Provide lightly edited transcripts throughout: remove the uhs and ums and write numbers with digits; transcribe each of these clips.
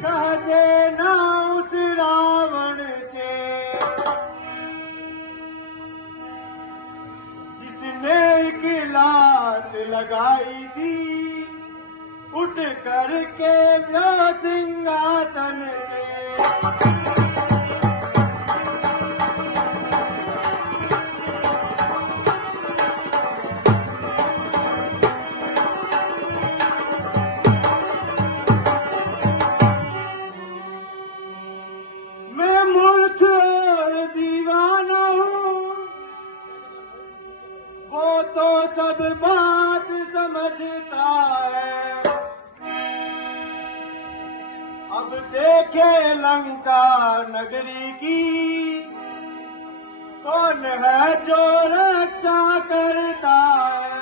कह देना उस रावण से जिसने एक लात लगाई थी उठ करके वो सिंहासन से। मैं मूर्ख और दीवाना हूँ, वो तो सब बात समझता है। अब देखे लंका नगरी की कौन है जो रक्षा करता है।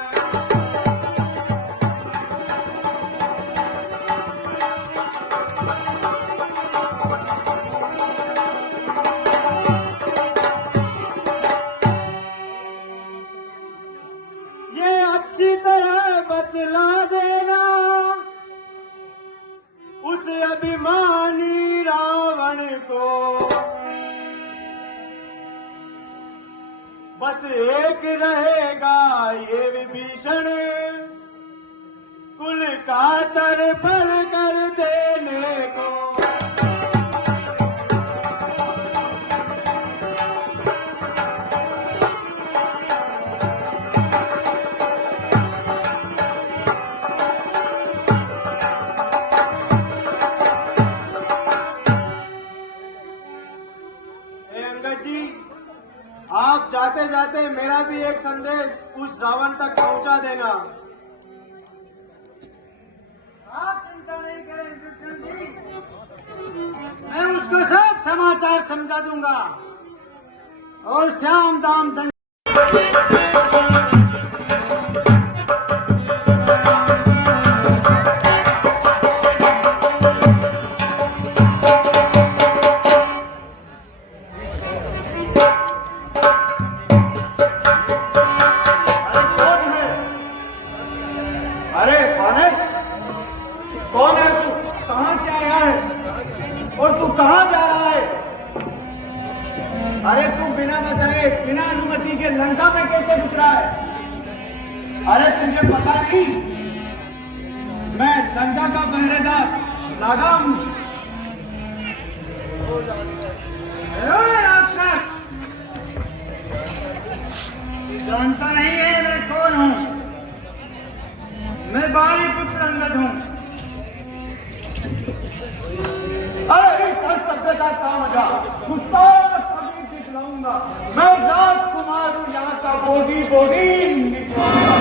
ये अच्छी तरह बतला देना उस अभिमानी रावण को, बस एक रहेगा ये विभीषण कुल का तरफल कर देने को। अंगद जी, आप जाते जाते मेरा भी एक संदेश उस रावण तक पहुंचा देना। आप चिंता नहीं करें विभीषण जी, मैं उसको सब समाचार समझा दूंगा और श्याम दाम दंड। अरे कौन है तू? कहां से आया है और तू कहां जा रहा है? अरे तू बिना बताए बिना अनुमति के लंका में कैसे घुस रहा है? अरे तुझे पता नहीं मैं लंका का पहरेदार नागा हूं। जानता नहीं है मैं कौन हूं? मैं बाली पुत्र अंगद हूं। अरे इस असभ्यता का मजा गुस्ताख अभी दिखलाऊंगा। मैं राजकुमार हूं, यहाँ का बोधी निकलाऊंगा।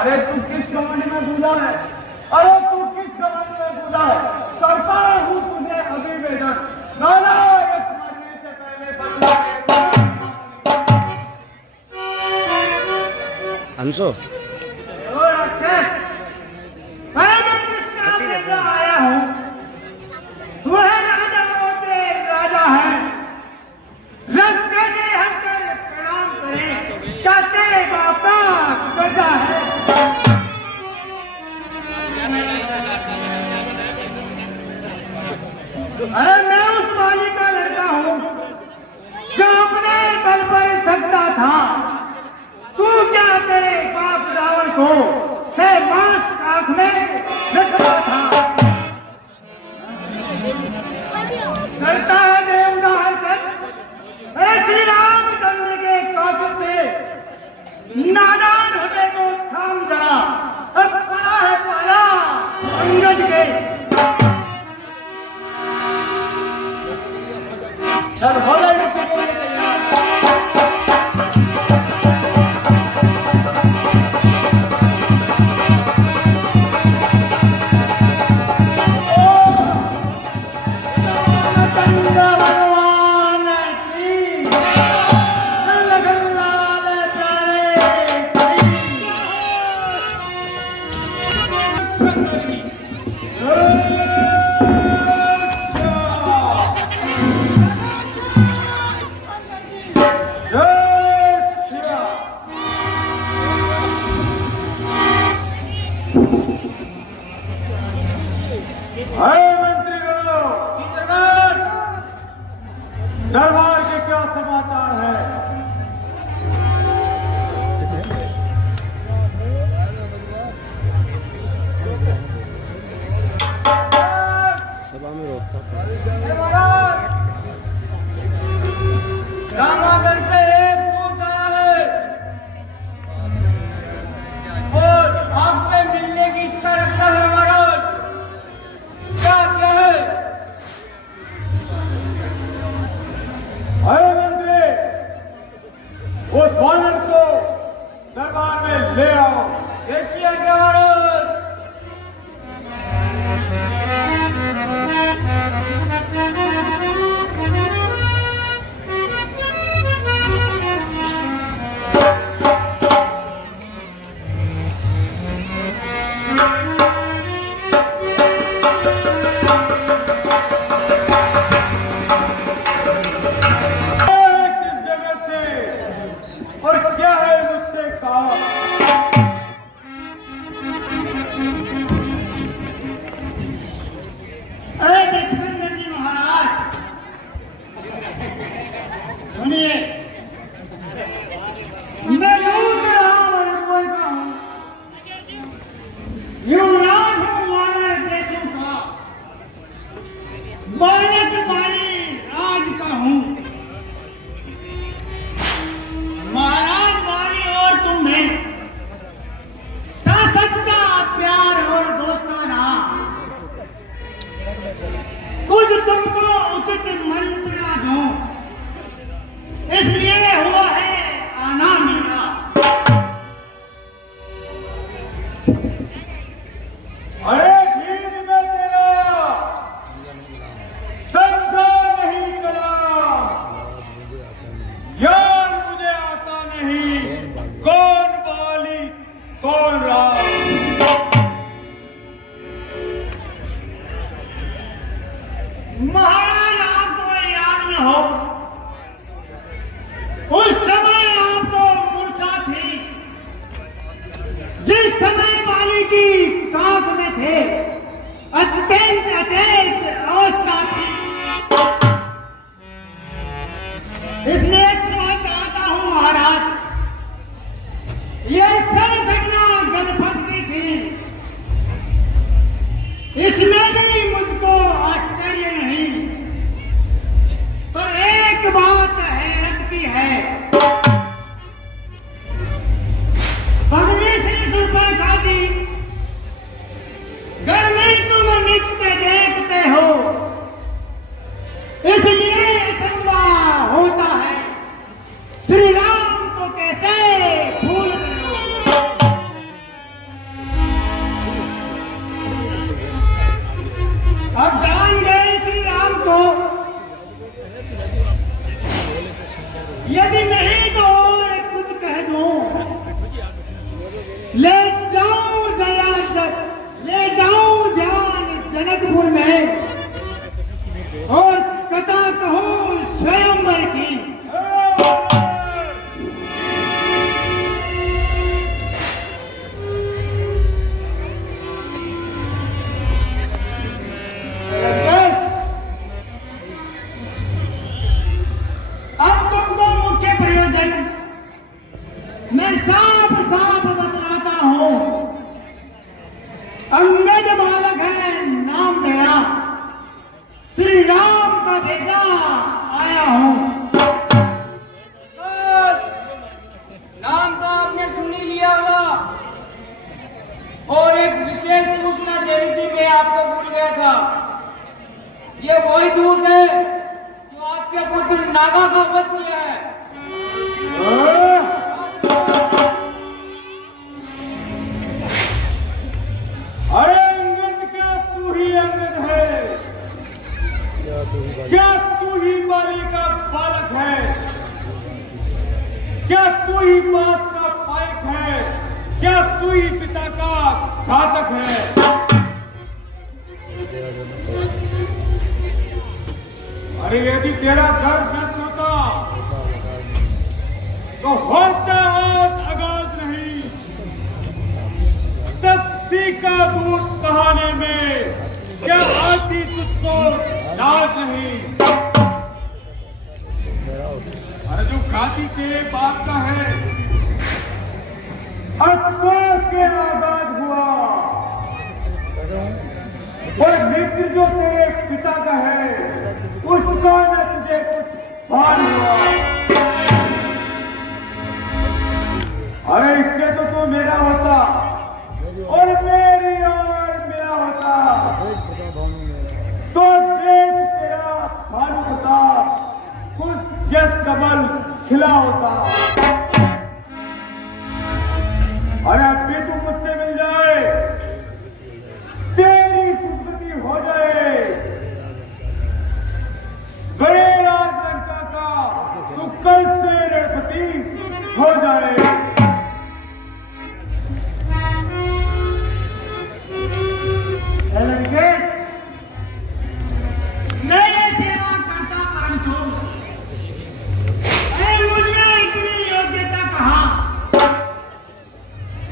अरे तू किस घमंड में भूला है? अरे तू किस घमंड में भूला है? करता हूं तुझे अभिवेदन, नालायक मरने से पहले बदला ले। अंशो राक्षस, मैं जिस नाम में जो आया हूं वह राजाओं के राजा है। रास्ते से हटकर प्रणाम करें, क्या तेरे बाप का कर्जा है? अरे मैं उस बाली का लड़का हूं जो अपने बल पर थकता था। तू क्या तेरे बाप रावण को से मांस आंख में रखता था? करता है दे उदाहर कर। अरे श्री रामचंद्र के कौशल से नादान होने को थाम जरा। अब पड़ा है पाला अंगद के। चल हो गए तेरे लिए तैयार। अरे मंत्रीगणों, दरबार के क्या समाचार है? सभा में रोकता रामागढ़ से एक दूत आया है और आपसे मिलने की इच्छा रखता है महाराज। क्या क्या है? अरे मंत्री, उस वानर को दरबार में ले आओ। कैसी है क्या महाराज? सुनिए, मैं दूत राम रघुवर का हूँ, युवराज हूँ वानर देशों का, बालक बाली राज का हूँ। महाराज बाली और तुम्हें था सच्चा प्यार और दोस्ताना, कुछ तुमको उचित मंत्रणा दूं, इसलिए हुआ है आना मेरा। अरे भीड़ में तेरा समझा नहीं कलाम, यार मुझे आता नहीं कौन बाली कौन राम। महाराज आपको याद न हो, उस समय आपको मूर्छा थी, जिस समय बाली की कांख में थे, अत्यंत अचेत अवस्था थी। इसलिए क्षमा चाहता हूं महाराज, यह सब घटना गणपत की थी, इसमें भी मुझको आश्चर्य नहीं, पर एक बात हैरत की है। भगनी श्री सुर्पणखा जी, घर में तुम नित्य देखते हो, इसलिए अचंभा होता है श्री राम को कैसे भूल गए हो। अब जान गए श्री राम को, यदि नहीं तो और कुछ कह दूं, ले जाऊं ध्यान जनकपुर में और कथा कहूं स्वयंवर की। अब तुमको मुख्य प्रयोजन मैं साफ साफ बतलाता हूं। अंगद बालक है नाम मेरा, श्री राम का भेजा आया हूं। नाम तो आपने सुन ही लिया होगा, और एक विशेष सूचना देनी थी, मैं आपको भूल गया था। ये वही दूत है जो आपके पुत्र नागा का वध किया है। अरे अंगद, क्या तू ही अंगद है? क्या तू ही बाली का बालक है? क्या तू ही पास का पायक है? क्या तू ही पिता का घातक है? अरे यदि तेरा घर नष्ट होता तो होता आगाज नहीं, तब सी का दूत कहानी में क्या आती तुझको लाज नहीं? अरे जो घाटी तेरे बाप का है, अफसोस से आगाज हुआ, और मित्र जो तेरे पिता का है, उसका न तुझे कुछ भान हुआ। अरे इससे तो तू मेरा होता और मेरी और मेरा होता, तो देख तेरा भानु प्रताप उस यश कमल खिला होता। अरे अब भी तू मुझसे मिल जाए, तेरी सुगति हो जाए, गए राज लंका का तू कल से रणपति हो जाए। लंकेश, मैं ये सेवा करता, परंतु अरे मुझमें इतनी योग्यता कहाँ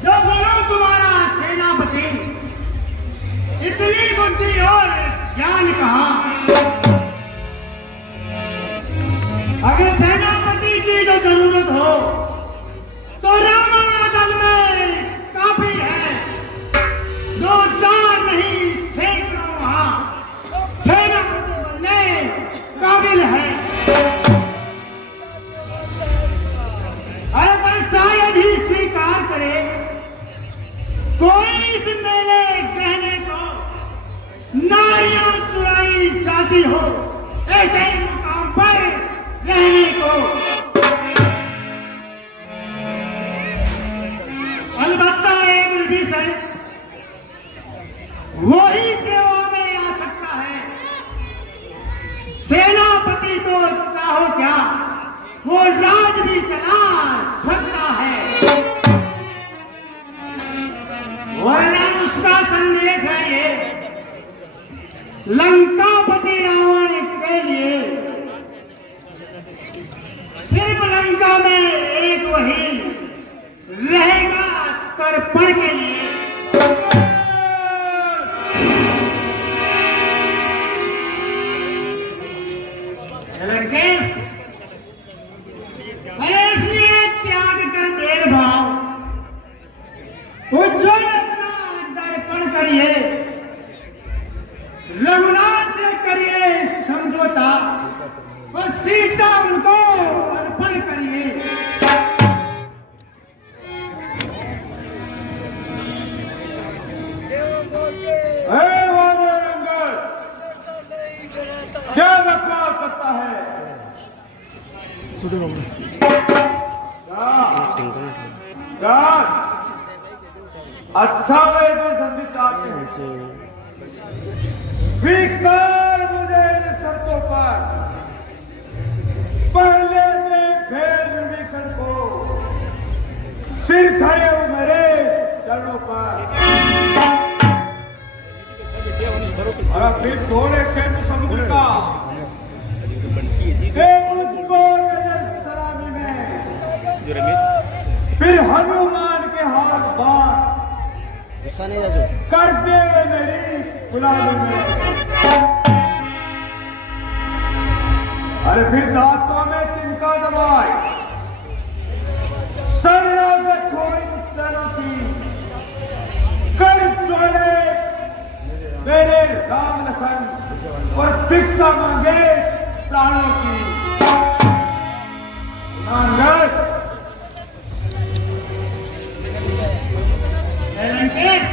जो बनूं तुम्हारा सेनापति? इतनी बुद्धि और ज्ञान कहाँ? अगर सेनापति की जो जरूरत हो तो रामा दल में काफी है, 2-4 नहीं सैकड़ों वहां सेनापति बनने काबिल है। अरे पर शायद ही स्वीकार करे कोई इस मेले कहने को नारियां चुराई जाती हो, ऐसे मुकाम पर रहने को। अलबत्ता एक विभीषण वही सेवा में आ सकता है। सेनापति तो चाहो क्या, वो राज भी चला सकता है, वरना उसका संदेश है ये लंकापति रावण के लिए। सिर्फ लंका में एक वही रहेगा तर्पण के लिए। लंकेश, अरे इसलिए त्याग कर भेदभाव, उज्ज्वल अपना दर्पण करिए, रघुनाथ से करिए समझौता और सीता उनको अर्पण करिए। क्या बकवास करता है? छोटे बाबू क्या अच्छा वे तो संधि चाहते हैं, स्वीकार मुझे इन शर्तों पर। पहले से भेद विभीषण को सिर खड़े हो मेरे चरणों पर, और फिर थोड़े से तो समुद्र का मुझको नजर सलामी में, फिर हनुमान के हाथ बांध कर दे मेरी गुलामी में। अरे फिर दांतों में तिनका दबाए, शरणागत हो इन चरणों की, कर चोले मेरे राम लखन और भिक्षा मांगे प्राणों की। लंकेश,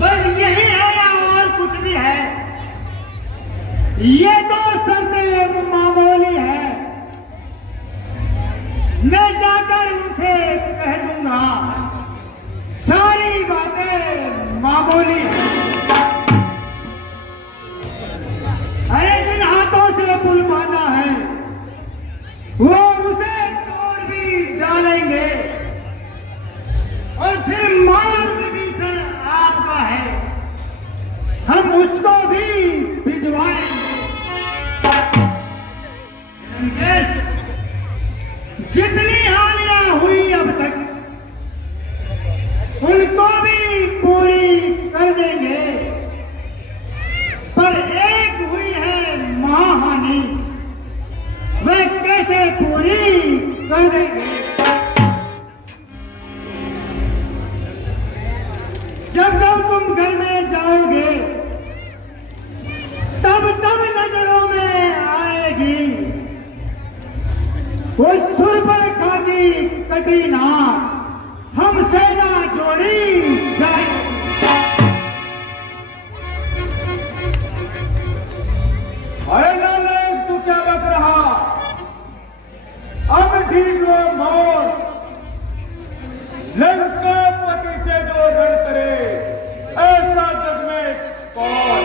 बस यही है या और कुछ भी है? ये तो शर्तें मामूली है, मैं जाकर उनसे कह दूंगा, सारी बातें मामूली है। अरे जिन हाथों से पुल बांधा है वो उसे तोड़ भी डालेंगे, और फिर मान विभीषण आपका है, हम उसको भी भिजवाएंगे। जितनी हानियां हुई अब तक कर देंगे, पर एक हुई है महाहानि, वह कैसे पूरी कर देंगे। जब जब तुम घर में जाओगे तब तब नजरों में आएगी वो सुर पर खाकी कटी नाक, हमसे ना जोड़ी जाए। अरे नालायक, तू क्या बक रहा? अब ढीठ लो मौत। लंका पति से जो रण करे, ऐसा जग में कौन?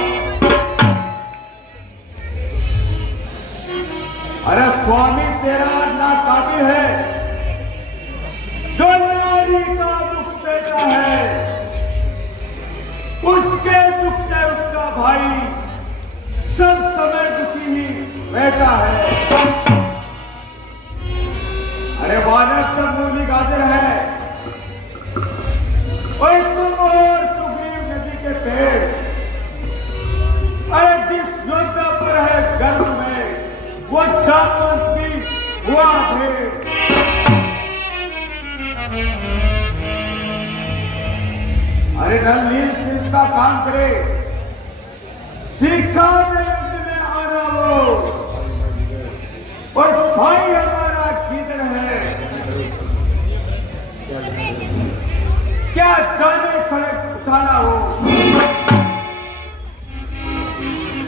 अरे स्वामी तेरा ना काबिल है जो नारी का दुख सहता है, उसके दुख से उसका भाई सब समय दुखी ही रहता है। अरे वानर सब मूली गाजर है, और तुम और सुग्रीव नदी के पेड़। अरे जिस योद्धा पर है गर्भ में वो जामवंती हुआ भेड़। अरे रणवीर सिंह का काम करे, सीखा में आना वो, और भाई हमारा गीदड़ है, क्या जाने खड़क उठाना हो।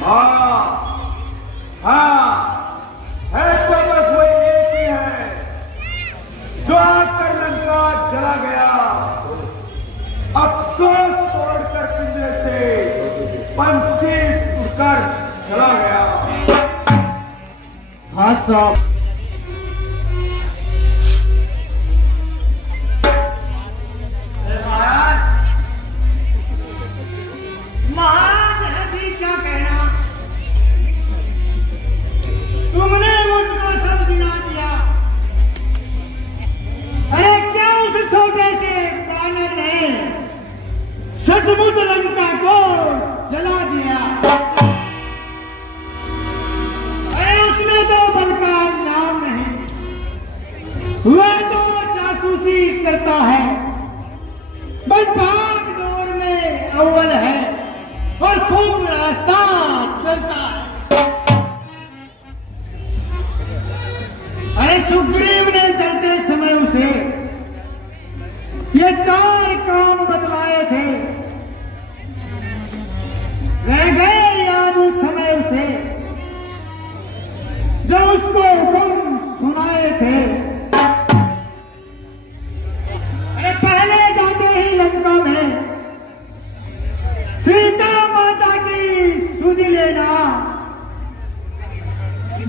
हाँ हाँ, है तो बस वही एक ही है जो आकर लंका जला गया, अफसोस तोड़कर पिंजरे से पंछी उड़कर चला गया। हाँ साहब, महाराज है भी क्या कहना, तुमने मुझको सब गिना दिया। अरे क्या उस छोटे से बानर ने सचमुच लंका को जला दिया? अरे उसमें तो बल का नाम नहीं, वह तो जासूसी करता है, बस भाग दौड़ में अव्वल है और खूब रास्ता चलता है। अरे सुग्रीव ने चलते समय उसे ये 4 काम बतलाए थे, रह गए याद उस समय उसे जब उसको हुक्म सुनाए थे। अरे पहले जाते ही लंका में सीता माता की सुध लेना,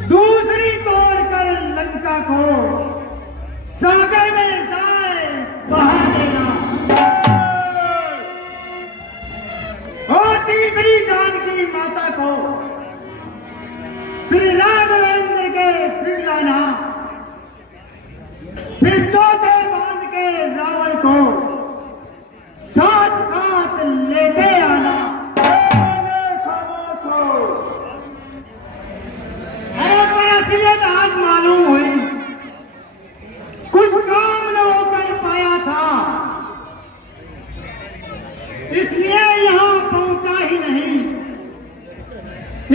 दूसरी तोड़कर लंका को सागर में जाए बहा देना, और तीसरी जानकी माता को श्री राघवेंद्र के फिर लाना, फिर चौथे बांध के रावण को साथ साथ लेते आना। खामोश हो। अरे पर असलियत आज मालूम हुई, कुछ काम न होकर पाया था, इसलिए यहाँ पहुंचा ही नहीं,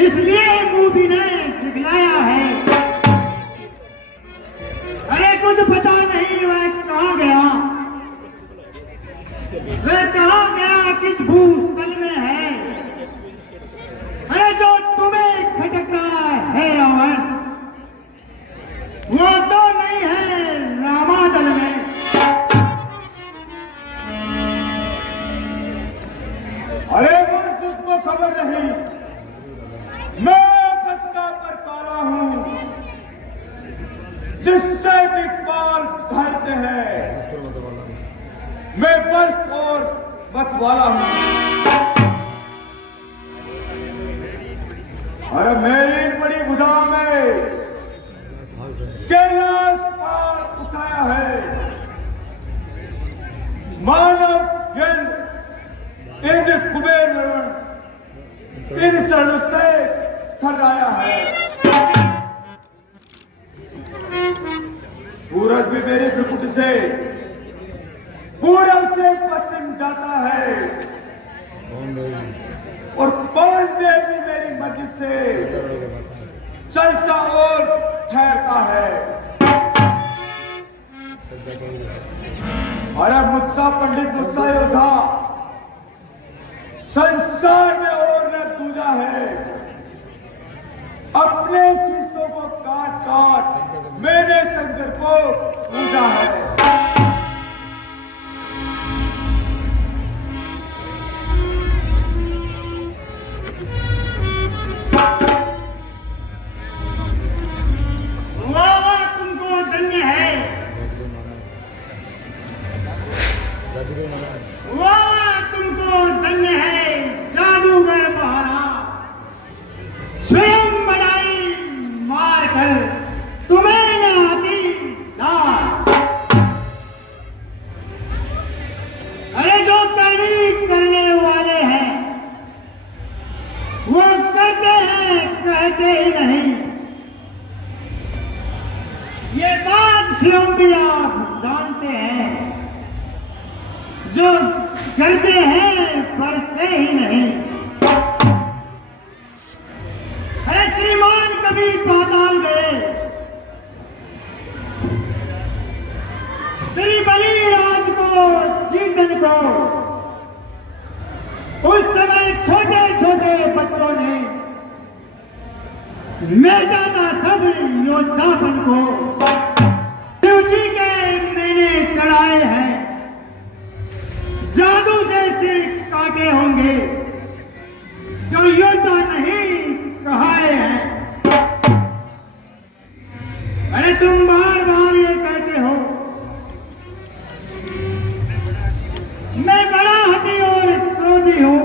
इसलिए मूवी ने दिखलाया है। अरे कुछ पता नहीं वह कहाँ गया, वह कहाँ गया, किस भूस्थल में है। अरे जो तुम्हें खटकता है रावण, वो तो नहीं है रामादल में। अरे मुझ तुझको खबर नहीं, मैं पत्ता पर काला हूं, जिससे दिक्पाल धरते हैं। मैं बस्त और मतवाला हूं। अरे मेरी बड़ी भुजा में कैलाश पार उठाया है, मानव यंत्र इन कुबेर वरुण इन चरण से थर्राया है। सूरज भी मेरे त्रिकुट से पूरब से पश्चिम जाता है और पवन देव भी मेरी मस्जिद से चलता और ठहरता है। अरे मुझसा पंडित मुझसा योद्धा संसार में और न दूजा है। अपने शिष्यों को काट काट मैंने शंकर को पूजा है। तुमको धन्य है, वाह तुमको धन्य है जादूगर महाराज। स्वयं बड़ाई मार कर तुम्हें न आती दाद। अरे जो तहरीक करने वाले हैं वो करते हैं, कहते ही नहीं। ये बात स्वयं भी आप जानते हैं, जो गरजे हैं बरसे ही नहीं। अरे श्रीमान कभी पाताल गए, श्री बलिराज को जीतन को उस समय छोटे छोटे बच्चों ने मेजाना सब योद्धापन को शिव जी के मैंने चढ़ाए हैं। जादू से सिर काटे होंगे जो योद्धा नहीं कहाए हैं। अरे तुम बार बार ये कहते हो मैं बड़ा हठी और क्रोधी हूं।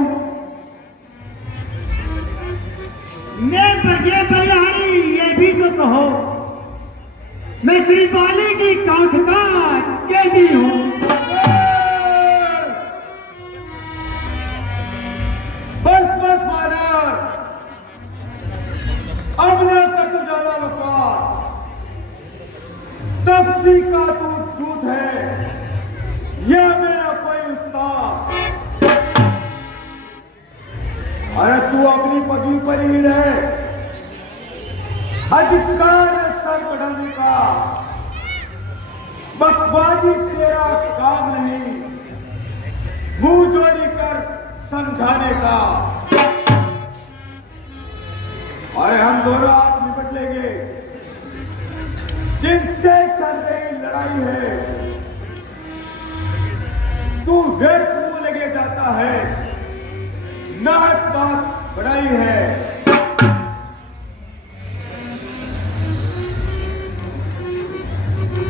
मैं ये बलिहारी ये भी तो कहो मैं श्री बाली की काख का कैदी हूं। बस बस वानर, अब न तक ज्यादा बकवास। तपसी का तू झूठ है, यह मेरा कोई उस्ताद। अरे तू अपनी पदवी पर ही रहे, अधिकार सर बढ़ाने का बकवादी तेरा काम नहीं, मुंह जोड़ी कर समझाने का। अरे हम दोनों हाथ निपट लेंगे, जिनसे चल रही लड़ाई है। तू व्यर्थ मुंह लगे जाता है, नाहक बात बढ़ाई है।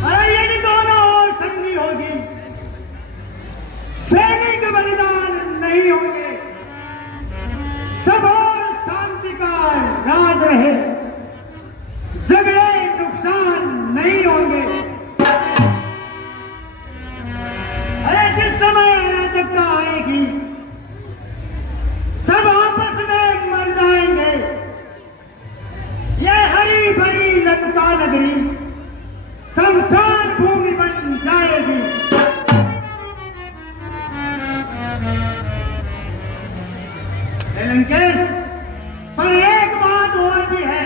अरे यदि दोनों संगी होगी, सैनिक बलिदान नहीं होंगे, सब और शांति का राज रहे, झगड़े नुकसान नहीं होंगे। अरे जिस समय अराजकता आएगी सब आपस में मर जाएंगे। यह हरी भरी लंका नगरी शमशान भूमि बन जाएगी। लंकेश, पर एक बात और भी है,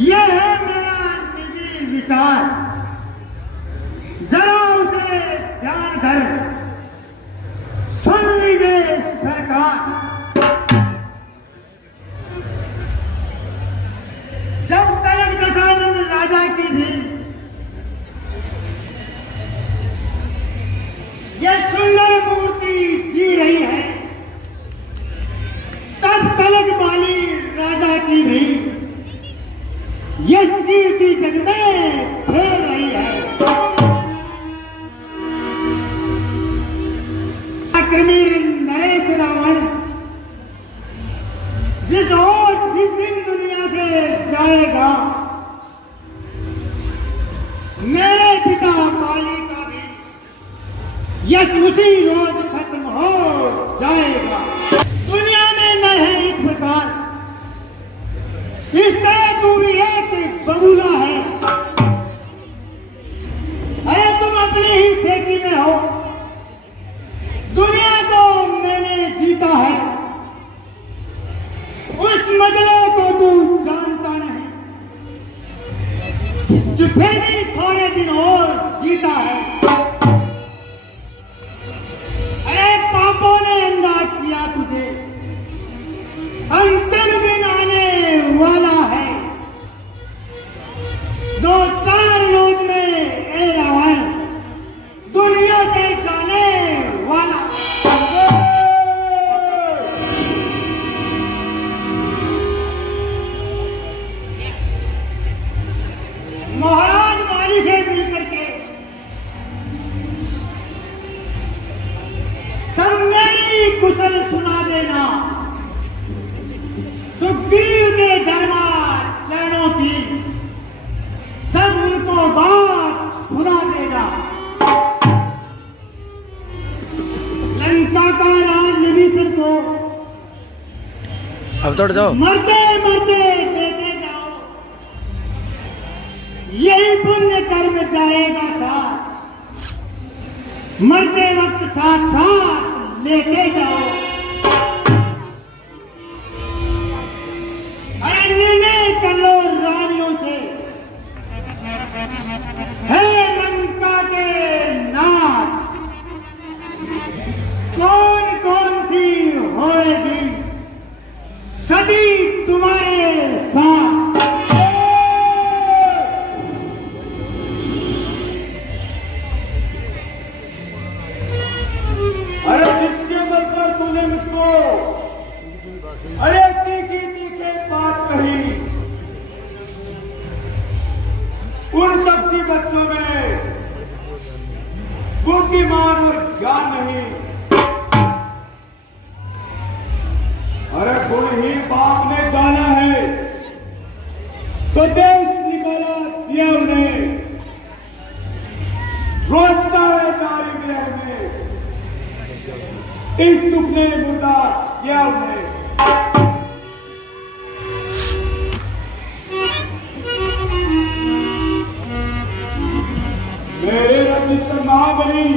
यह है मेरा निजी विचार, जरा उसे ध्यान कर सुन लीजिए सरकार। जब तलक दशानंद राजा की भी यह सुंदर मूर्ति जी रही है, तब तलक बाली राजा की भी यश कीर्ति जग में फैल रही है। अक्रमी नरेश रावण जिस दिन दुनिया से जाएगा, मेरे पिता बाली का भी यश उसी रोज खत्म हो जाएगा। दुनिया में न है इस प्रकार, इस तरह तू भी एक बबूला है। अरे तुम अपनी ही सेकी में हो, दुनिया को मैंने जीता है, उस मजले को तू जानता नहीं जो फिर भी थोड़े दिन और जीता है। अरे पापों ने अंधा किया तुझे, अंतिम दिन आने वाला है। 2-4 रोज में ए रावण दुनिया से जाने वाला। महाराज वाली से मिलकर के सब मेरी कुशल सुना देना। सुग्रीव के धर्मा चरणों की सब उनको बात सुना देना। लंका का राज विभीषण को अब तोड़ जाओ। मरते मरते देते जाओ, यही पुण्य कर्म जाएगा साथ। मरते वक्त साथ साथ लेते जाओ। अरे निर्णय कर लो रानियों से, हे लंका के नाथ, कौन कौन सी होएगी सदी तुम्हारे साथ। अरे जिसके बल पर तूने मुझको अरे तीखे तीखे बात कही, उन सबसी बच्चों में बुद्धिमान और ज्ञान नहीं। अरे गुणहीन बाप ने जाना है तो देश निकाला दिया उन्हें, रोता है नारी गृह में, इस दुख ने मुर्दा किया उन्हें। मेरे रवि से महाबली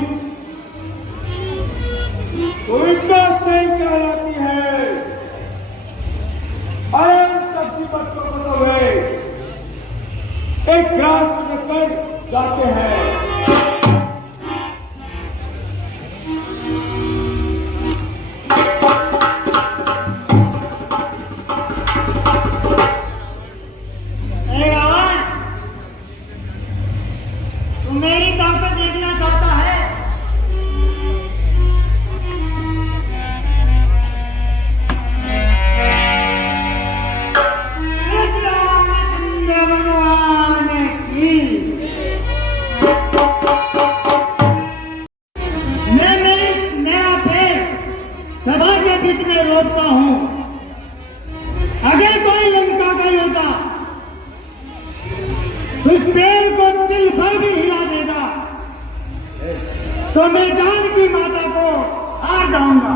तो इनका सही कहलाती है। अरे सबसे बच्चों को तो वे एक ग्रास लेकर जाते हैं। मेरी ताकत देखना चाहता है? रामचंद्र भगवान की मेरा पैर सभा के बीच में रोकता हूं। अगर कोई लंका का योद्धा उस पैर को तिल भर भी हिला देगा तो मैं जानकी माता को हार जाऊंगा।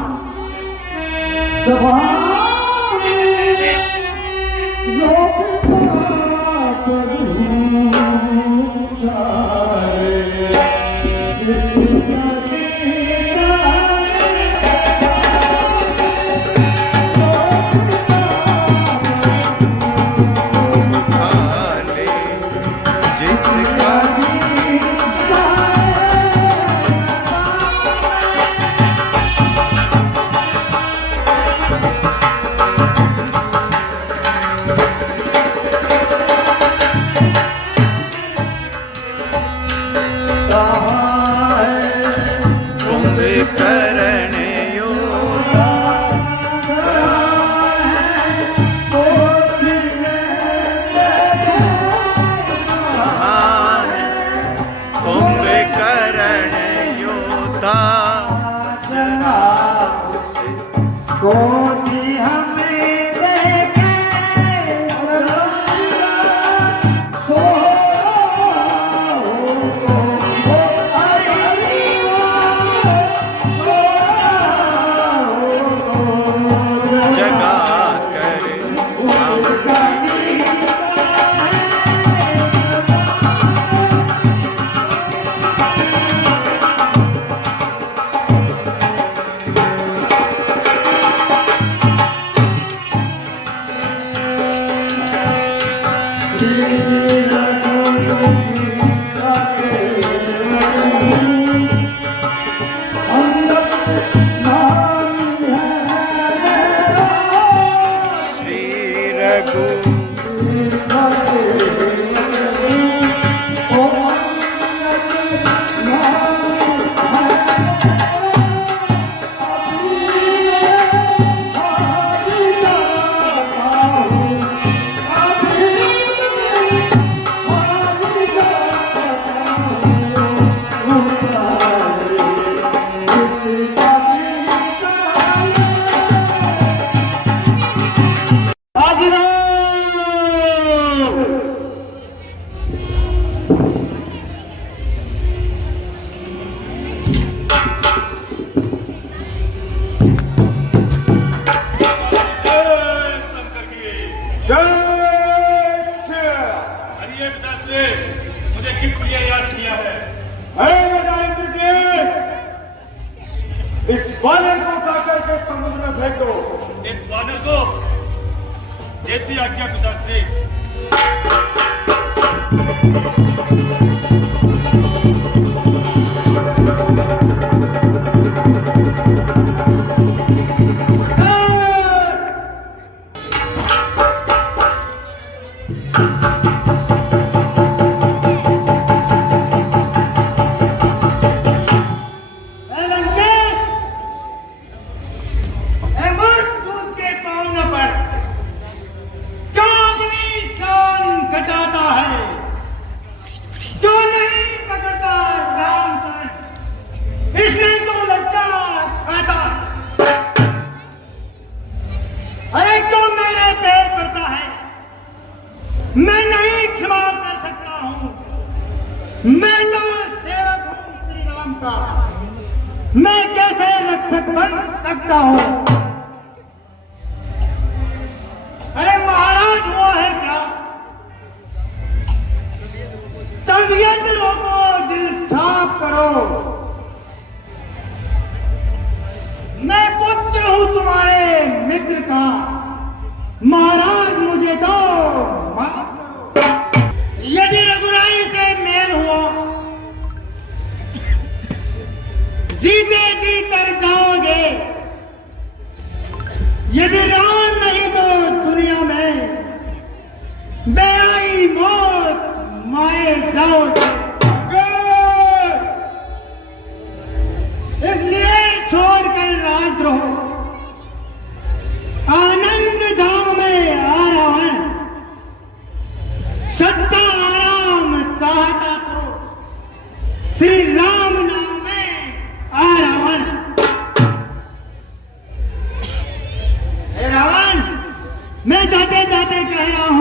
अरे पिताश्री, मुझे किस लिए याद किया है? अरे बेटा इंद्र जी, इस वानर को उठा करके समुद्र में फेंक दो। इस वानर को? जैसी आज्ञा पिताश्री। मैं नहीं क्षमा कर सकता हूं। मैं तो सेवक हूं श्री राम का। मैं कैसे रक्षक बन सकता हूं? अरे महाराज हुआ है क्या? तबीयत रोको, दिल साफ करो। मैं पुत्र हूं तुम्हारे मित्र का। महाराज मुझे तो माफ करो। यदि रघुराई से मेल हुआ, जीते जी कर जाओगे। यदि रावण नहीं तो दुनिया में बेआई मौत माए जाओगे। इसलिए छोड़कर राजद्रोह आनंद धाम में आ रावण। सच्चा आराम चाहता तो श्री राम नाम में आ रावण। हे रावण, मैं जाते जाते कह रहा हूं